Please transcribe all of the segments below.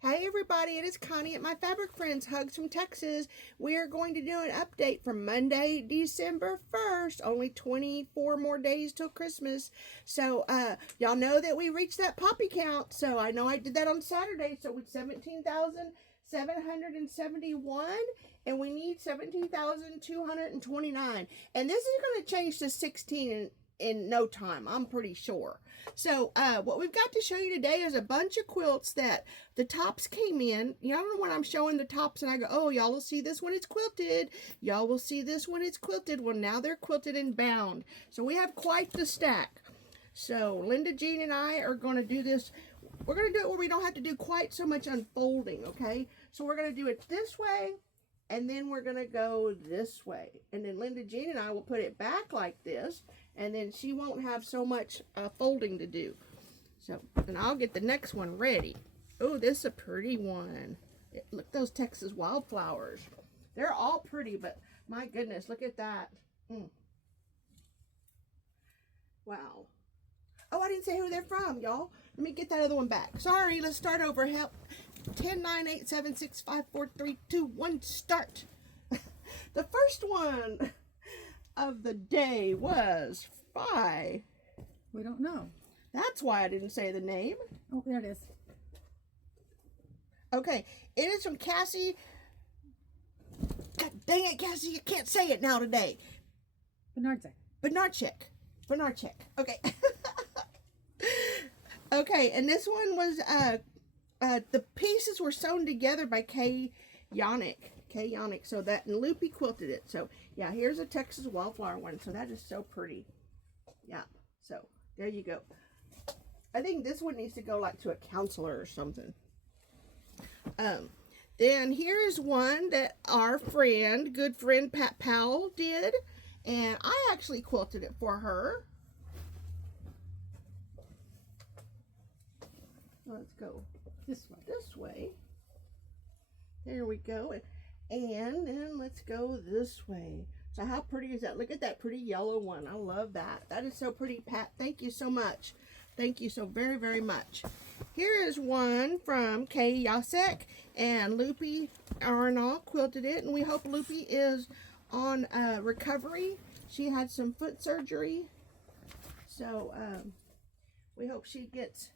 Hey everybody, it is Connie at my Fabric Friends, Hugs from Texas. We are going to do an update from Monday, December 1st. Only 24 more days till Christmas. So, y'all know that we reached that poppy count. So, I know I did that on Saturday. So, with 17,771 and we need 17,229. And this is going to change to 16 in no time, I'm pretty sure. So what we've got to show you today is a bunch of quilts that the tops came in. You know when I'm showing the tops and I go, oh, y'all will see this when it's quilted. Y'all will see this when it's quilted. Well, now they're quilted and bound. So we have quite the stack. So Linda Jean and I are going to do this. We're going to do it where we don't have to do quite so much unfolding, okay? So we're going to do it this way, and then we're going to go this way. And then Linda Jean and I will put it back like this, and then she won't have so much folding to do. So, and I'll get the next one ready. Oh, this is a pretty one. Look, those Texas wildflowers. They're all pretty, but my goodness, look at that. Wow. Oh, I didn't say who they're from, y'all. Let me get that other one back. Sorry, let's start over. Help. 10, 9, 8, 7, 6, 5, 4, 3, 2, 1, start. The first one of the day was Phi. We don't know. That's why I didn't say the name. Oh, there it is. Okay, it is from Cassie. God dang it, Cassie, you can't say it now today. Bernardczyk. Bernardczyk. Okay. Okay, and this one was the pieces were sewn together by Kay Yannick. So that, and Loopy quilted it. So yeah, here's a Texas wildflower one. So that is so pretty. Yeah. So there you go. I think this one needs to go like to a counselor or something. Then here is one that our good friend Pat Powell did, and I actually quilted it for her. Let's go This way. this way. There we go. And then let's go this way. So how pretty is that? Look at that pretty yellow one. I love that. That is so pretty, Pat. Thank you so much. Thank you so very, very much. Here is one from Kay Yasek, and Loopy Arnold quilted it, and we hope Loopy is on recovery. She had some foot surgery, so we hope she gets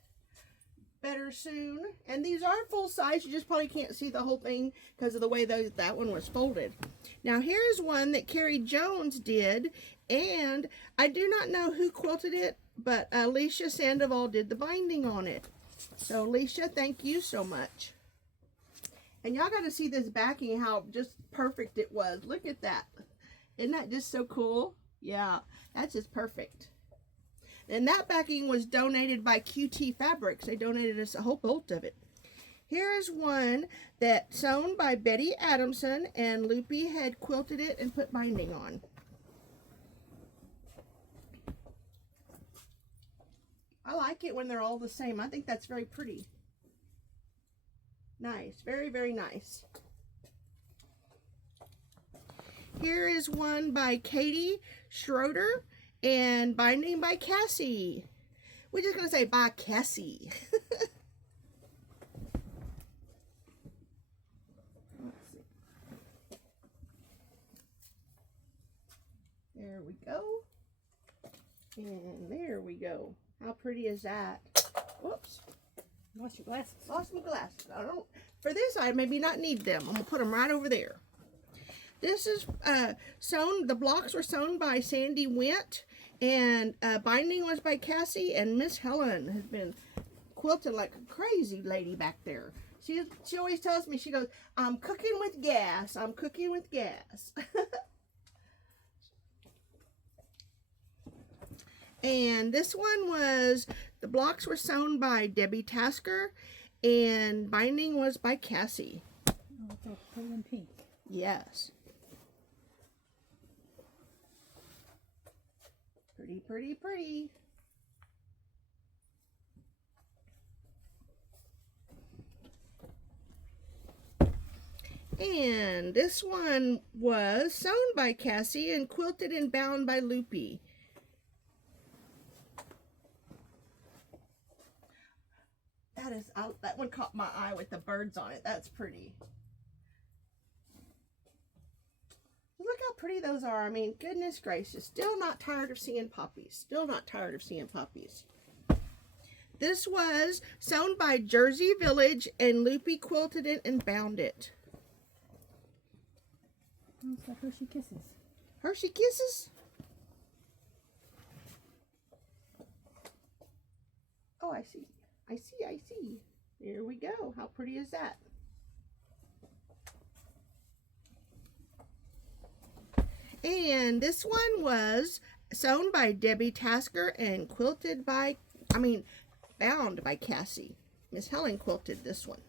better soon. And these are full size. You just probably can't see the whole thing because of the way that one was folded. Now here's one that Carrie Jones did, and I do not know who quilted it, but Alicia Sandoval did the binding on it. So Alicia, thank you so much. And y'all got to see this backing, how just perfect it was. Look at that. Isn't that just so cool? Yeah, that's just perfect. And that backing was donated by QT Fabrics. They donated us a whole bolt of it. Here is one that sewn by Betty Adamson, and Loopy had quilted it and put binding on. I like it when they're all the same. I think that's very pretty. Nice. Very, very nice. Here is one by Katie Schroeder, and binding by Cassie. We're just going to say by Cassie. Let's see. There we go. And there we go. How pretty is that? Whoops. Lost your glasses. Lost my glasses. I don't. For this, I maybe not need them. I'm going to put them right over there. This is sewn. The blocks were sewn by Sandy Went, and binding was by Cassie, and Miss Helen has been quilting like a crazy lady back there. She always tells me, she goes, I'm cooking with gas. I'm cooking with gas. And this one was, the blocks were sewn by Debbie Tasker, and binding was by Cassie. Oh, it's all purple and pink. Yes. Pretty, pretty, pretty. And this one was sewn by Cassie and quilted and bound by Loopy. That that one caught my eye with the birds on it. That's pretty. Look how pretty those are. I mean, goodness gracious. Still not tired of seeing poppies. Still not tired of seeing poppies. This was sewn by Jersey Village, and Loopy quilted it and bound it. Oh, it's like Hershey Kisses. Hershey Kisses? Oh, I see. I see, I see. Here we go. How pretty is that? And this one was sewn by Debbie Tasker and bound by Cassie. Miss Helen quilted this one.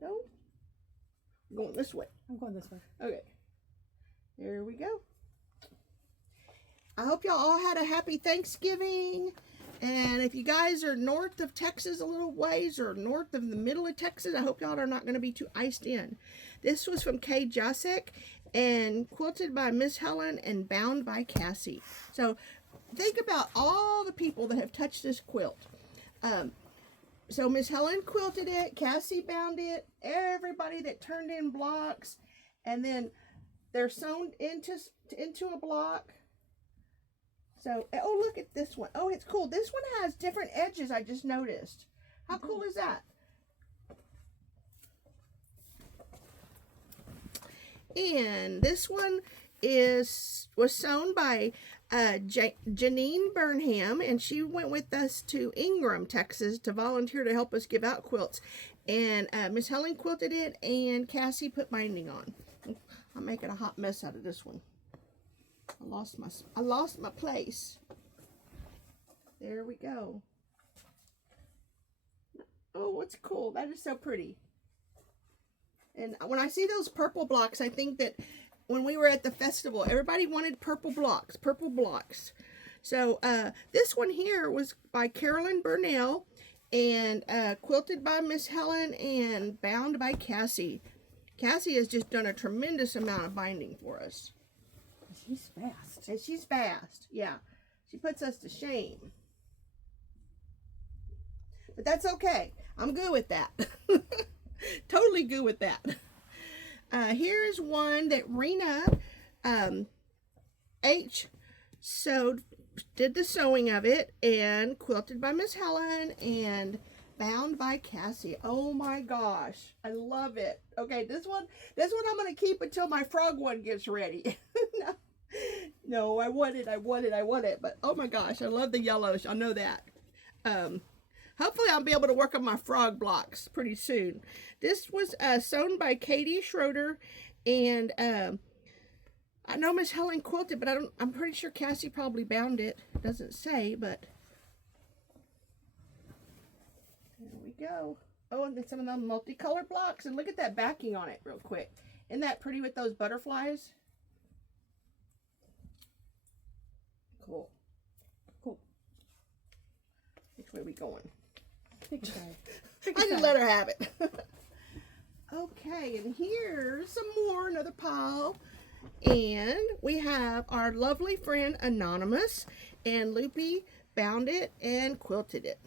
No? I'm going this way. I'm going this way. Okay. There we go. I hope y'all all had a happy Thanksgiving. And if you guys are north of Texas a little ways or north of the middle of Texas, I hope y'all are not going to be too iced in. This was from Kay Jacek and quilted by Miss Helen and bound by Cassie. So think about all the people that have touched this quilt. So Miss Helen quilted it, Cassie bound it, everybody that turned in blocks, and then they're sewn into a block. So, oh, look at this one. Oh, it's cool. This one has different edges, I just noticed. How cool is that? And this one was sewn by Janine Burnham, and she went with us to Ingram, Texas to volunteer to help us give out quilts. And Miss Helen quilted it, and Cassie put binding on. I'm making a hot mess out of this one. I lost my place. There we go. Oh, what's cool. That is so pretty. And when I see those purple blocks, I think that when we were at the festival, everybody wanted purple blocks. So this one here was by Carolyn Burnell and quilted by Miss Helen and bound by Cassie. Cassie has just done a tremendous amount of binding for us. She's fast. And she's fast. Yeah. She puts us to shame. But that's okay. I'm good with that. Totally good with that. Here is one that Rena H. did the sewing of it and quilted by Miss Helen and bound by Cassie. Oh my gosh. I love it. Okay, this one I'm going to keep until my frog one gets ready. No, I want it. But oh my gosh, I love the yellows. I know that. Hopefully I'll be able to work on my frog blocks pretty soon. This was sewn by Katie Schroeder, and I know Miss Helen quilted, but I'm pretty sure Cassie probably bound it. It doesn't say, but there we go. Oh, and then some of them multicolored blocks, and look at that backing on it real quick. Isn't that pretty with those butterflies? Cool. Which way are we going? Pick a side. I just let her have it. Okay, and here's some more, another pile. And we have our lovely friend Anonymous, and Loopy bound it and quilted it.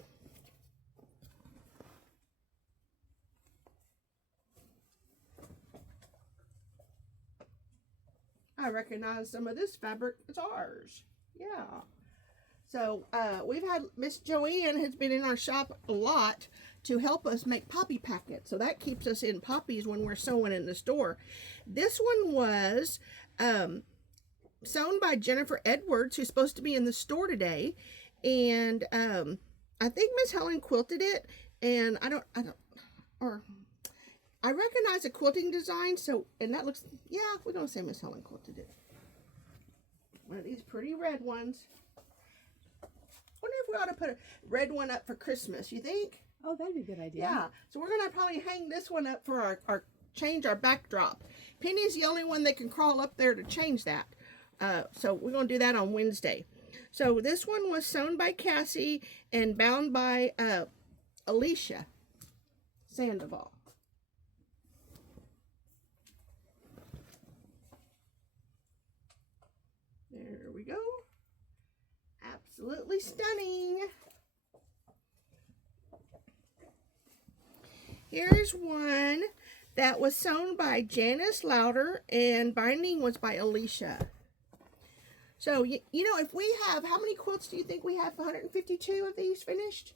I recognize some of this fabric. It's ours. Yeah. So we've had Miss Joanne has been in our shop a lot to help us make poppy packets. So that keeps us in poppies when we're sewing in the store. This one was sewn by Jennifer Edwards, who's supposed to be in the store today. And I think Miss Helen quilted it. And I recognize a quilting design. So, and that looks, yeah, we're going to say Miss Helen quilted it. One of these pretty red ones. Wonder if we ought to put a red one up for Christmas, you think? Oh, that'd be a good idea. Yeah. So we're going to probably hang this one up for change our backdrop. Penny's the only one that can crawl up there to change that. So we're going to do that on Wednesday. So this one was sewn by Cassie and bound by Alicia Sandoval. There we go. absolutely stunning. Here's one that was sewn by Janice Louder and binding was by Alicia. So, you know, if we have, how many quilts do you think we have? 152 of these finished?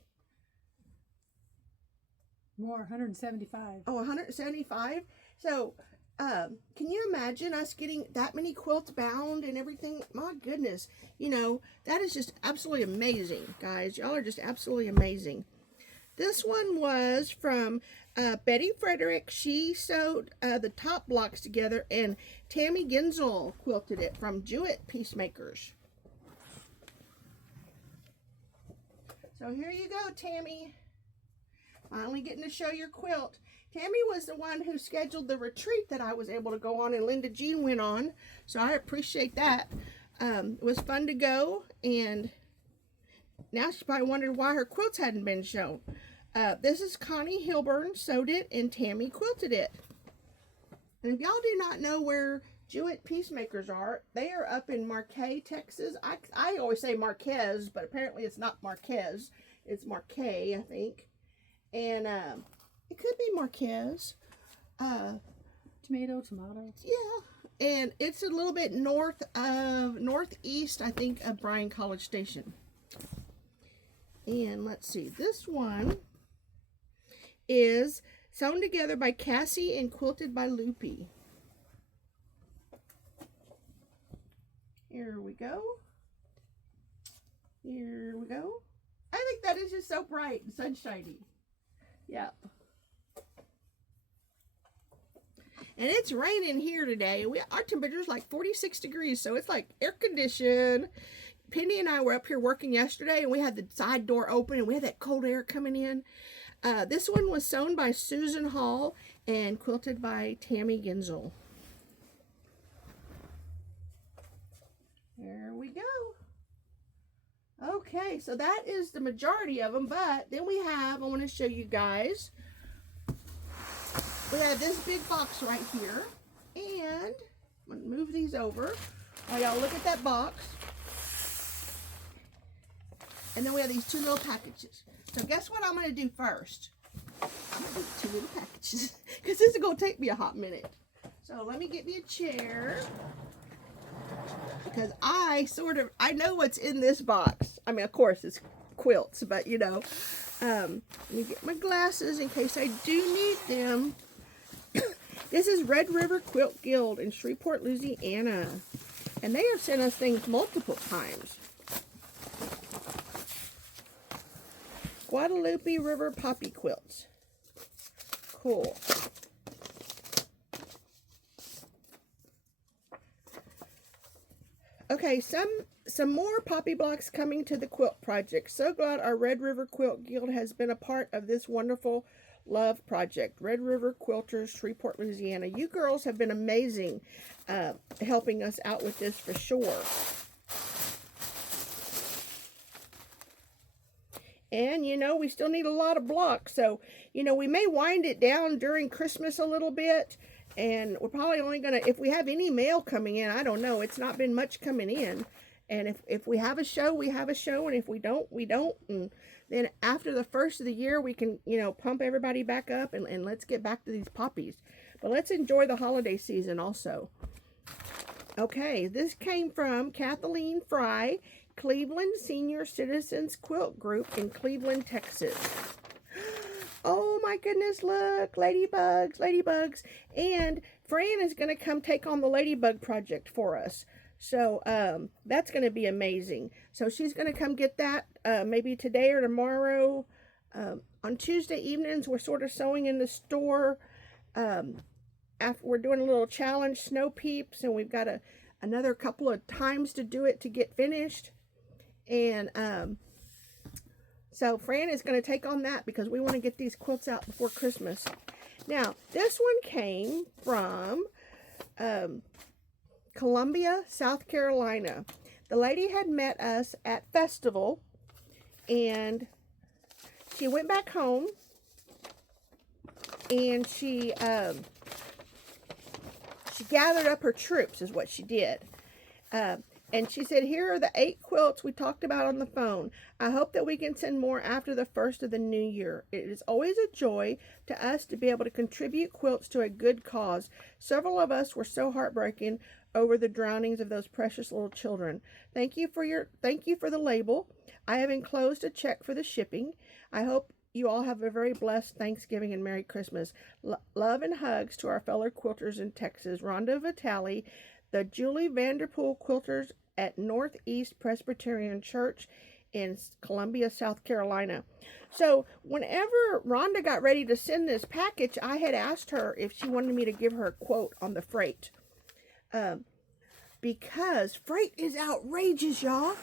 More, 175. Oh, 175? So, can you imagine us getting that many quilts bound and everything? My goodness. You know, that is just absolutely amazing, guys. Y'all are just absolutely amazing. This one was from Betty Frederick. She sewed the top blocks together, and Tammy Genzel quilted it from Jewett Peacemakers. So here you go, Tammy. Finally getting to show your quilt. Tammy was the one who scheduled the retreat that I was able to go on and Linda Jean went on. So I appreciate that. It was fun to go, and now she probably wondered why her quilts hadn't been shown. This is Connie Hilburn sewed it and Tammy quilted it. And if y'all do not know where Jewett Peacemakers are, they are up in Marquez, Texas. I always say Marquez, but apparently it's not Marquez. It's Marquez, I think. And it could be Marquez. Tomato. Yeah. And it's a little bit northeast, I think, of Bryan College Station. And let's see, this one is sewn together by Cassie and quilted by Loopy. Here we go. Here we go. I think that is just so bright and sunshiny. Yep. And it's raining here today. Our temperature is like 46 degrees, so it's like air conditioned. Penny and I were up here working yesterday, and we had the side door open, and we had that cold air coming in. This one was sewn by Susan Hall and quilted by Tammy Genzel. There we go. Okay, so that is the majority of them, but then we have, I want to show you guys, we have this big box right here, and I'm going to move these over. All y'all look at that box. And then we have these two little packages. So guess what I'm going to do first? I'm going to do 2 little packages because this is going to take me a hot minute. So let me get me a chair because I know what's in this box. I mean, of course, it's quilts, but you know, let me get my glasses in case I do need them. This is Red River Quilt Guild in Shreveport, Louisiana. And they have sent us things multiple times. Guadalupe River Poppy Quilts. Cool. Okay, some more poppy blocks coming to the quilt project. So glad our Red River Quilt Guild has been a part of this wonderful love project. Red River Quilters, Shreveport, Louisiana. You girls have been amazing helping us out with this for sure. And, you know, we still need a lot of blocks. So, you know, we may wind it down during Christmas a little bit. And we're probably only going to, if we have any mail coming in, I don't know. It's not been much coming in. And if we have a show, we have a show. And if we don't, we don't. And then after the first of the year, we can, you know, pump everybody back up. And let's get back to these poppies. But let's enjoy the holiday season also. Okay, this came from Kathleen Fry, Cleveland Senior Citizens Quilt Group in Cleveland, Texas. Oh my goodness, look, ladybugs, ladybugs. And Fran is going to come take on the ladybug project for us. So that's going to be amazing. So she's going to come get that maybe today or tomorrow. On Tuesday evenings, we're sort of sewing in the store. After we're doing a little challenge, Snow Peeps, and we've got another couple of times to do it to get finished. And so Fran is going to take on that because we want to get these quilts out before Christmas. Now, this one came from Columbia, South Carolina. The lady had met us at festival, and she went back home, and she gathered up her troops, is what she did. And she said, here are the 8 quilts we talked about on the phone. I hope that we can send more after the first of the new year. It is always a joy to us to be able to contribute quilts to a good cause. Several of us were so heartbroken over the drownings of those precious little children. Thank you for the label. I have enclosed a check for the shipping. I hope you all have a very blessed Thanksgiving and Merry Christmas. Love and hugs to our fellow quilters in Texas, Rhonda Vitale, the Julie Vanderpool Quilters at Northeast Presbyterian Church in Columbia, South Carolina. So whenever Rhonda got ready to send this package, I had asked her if she wanted me to give her a quote on the freight. Because freight is outrageous, y'all.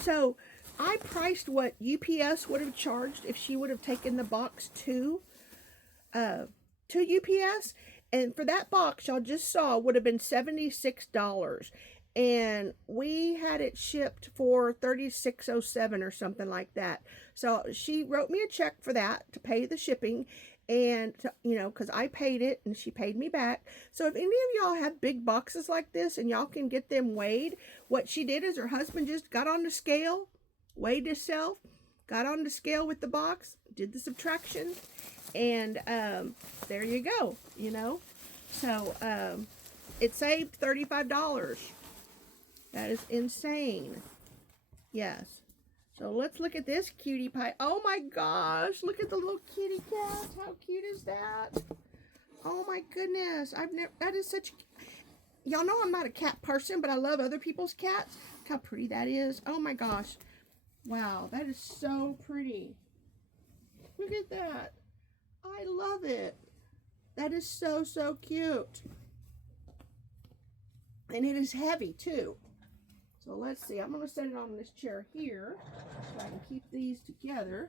So I priced what UPS would have charged if she would have taken the box to UPS. And for that box y'all just saw would have been $76. And we had it shipped for $36.07 or something like that. So she wrote me a check for that to pay the shipping. And, because I paid it and she paid me back. So if any of y'all have big boxes like this and y'all can get them weighed, what she did is her husband just got on the scale, weighed himself, got on the scale with the box, did the subtraction, and there you go, So it saved $35. That is insane. Yes. So let's look at this cutie pie. Oh my gosh, look at the little kitty cat. How cute is that? Oh my goodness. That is such, y'all know I'm not a cat person, but I love other people's cats. Look how pretty that is. Oh my gosh. Wow, that is so pretty. Look at that. I love it. That is so, so cute. And it is heavy too. So let's see. I'm going to set it on this chair here so I can keep these together.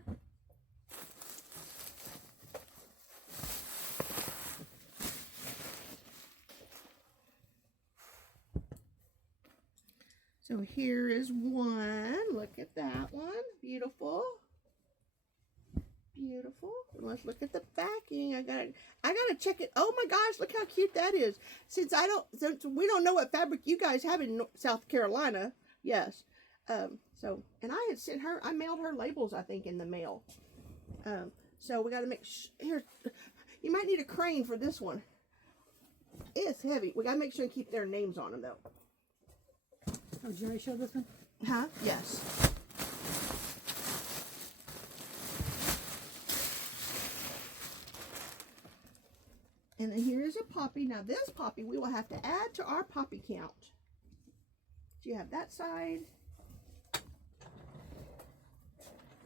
So here is one. Look at that one. Beautiful. Beautiful. And let's look at the backing. I gotta check it. Oh my gosh, look how cute that is. Since we don't know what fabric you guys have in South Carolina. Yes. And I mailed her labels, I think, in the mail. So we gotta make here. You might need a crane for this one. It's heavy. We gotta make sure and keep their names on them though. Oh, did you already show this one? Huh? Yes. And then here is a poppy. Now this poppy we will have to add to our poppy count. So you have that side.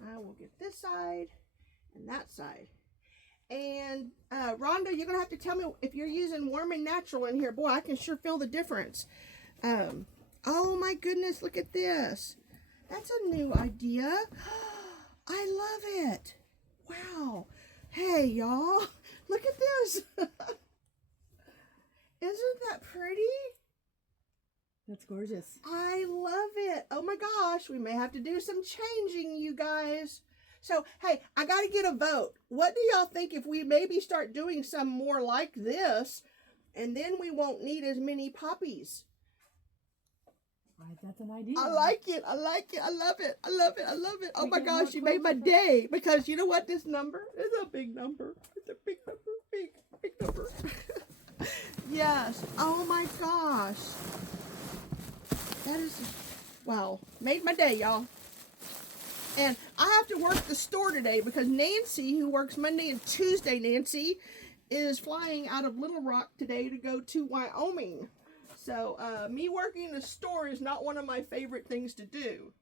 I will get this side and that side. And Rhonda, you're going to have to tell me if you're using Warm and Natural in here. Boy, I can sure feel the difference. Oh my goodness, look at this. That's a new idea. I love it. Wow. Hey, y'all. Look at this. Isn't that pretty? That's gorgeous. I love it. Oh my gosh. We may have to do some changing, you guys. So, hey, I got to get a vote. What do y'all think if we maybe start doing some more like this, and then we won't need as many poppies? That's an idea. I like it. I like it. I love it. I love it. I love it. Oh my gosh, you made my day. Because you know what? This number is a big number. It's a big number. Big number. Yes. Oh my gosh. That is, wow. Made my day, y'all. And I have to work the store today because Nancy, who works Monday and Tuesday, Nancy, is flying out of Little Rock today to go to Wyoming. So, me working in the store is not one of my favorite things to do.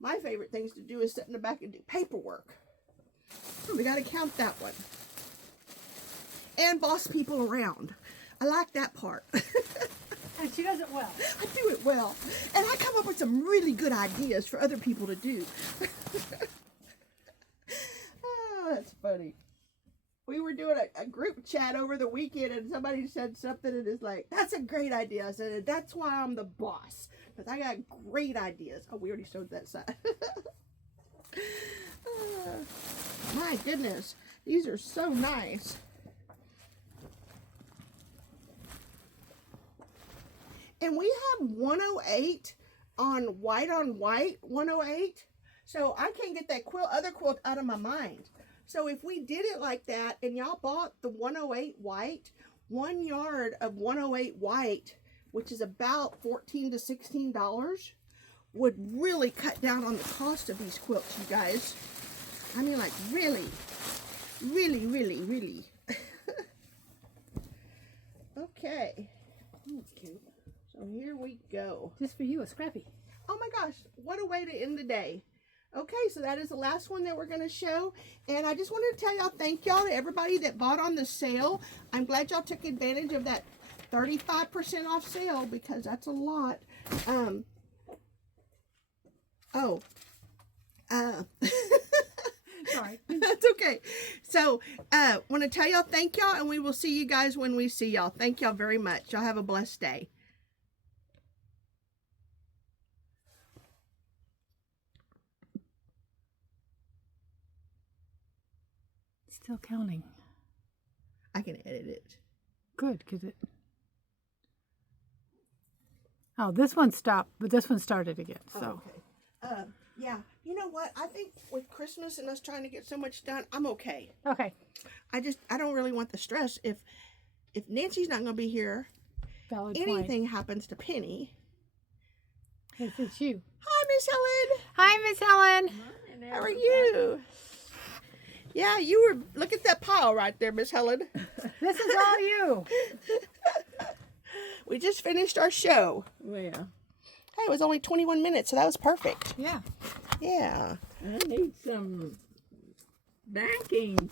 My favorite things to do is sit in the back and do paperwork. So we got to count that one. And boss people around. I like that part. And she does it well. I do it well. And I come up with some really good ideas for other people to do. Oh, that's funny. We were doing a group chat over the weekend and somebody said something and it's like, that's a great idea. I said, that's why I'm the boss. Because I got great ideas. Oh, we already showed that side. My goodness. These are so nice. And we have 108 on white 108. So I can't get that other quilt out of my mind. So if we did it like that and y'all bought the 108 white, 1 yard of 108 white, which is about $14 to $16, would really cut down on the cost of these quilts, you guys. I mean, like, really. Okay. That's cute. So here we go. Just for you, a Scrappy. Oh my gosh, what a way to end the day. Okay, so that is the last one that we're going to show. And I just wanted to tell y'all, thank y'all to everybody that bought on the sale. I'm glad y'all took advantage of that 35% off sale, because that's a lot. Sorry. That's okay. So, want to tell y'all thank y'all, and we will see you guys when we see y'all. Thank y'all very much. Y'all have a blessed day. Still counting. I can edit it. Good, because it... Oh, this one stopped, but this one started again, so... Oh, okay. Yeah, you know what? I think with Christmas and us trying to get so much done, I'm okay. Okay. I don't really want the stress. If Nancy's not going to be here, Valid anything happens to Penny. point. It's you. Hi, Miss Helen. Hi, Miss Helen. How are you? Yeah, you were. Look at that pile right there, Miss Helen. This is all you. We just finished our show. Yeah. Hey, it was only 21 minutes, so that was perfect. Yeah. Yeah. I need some backing.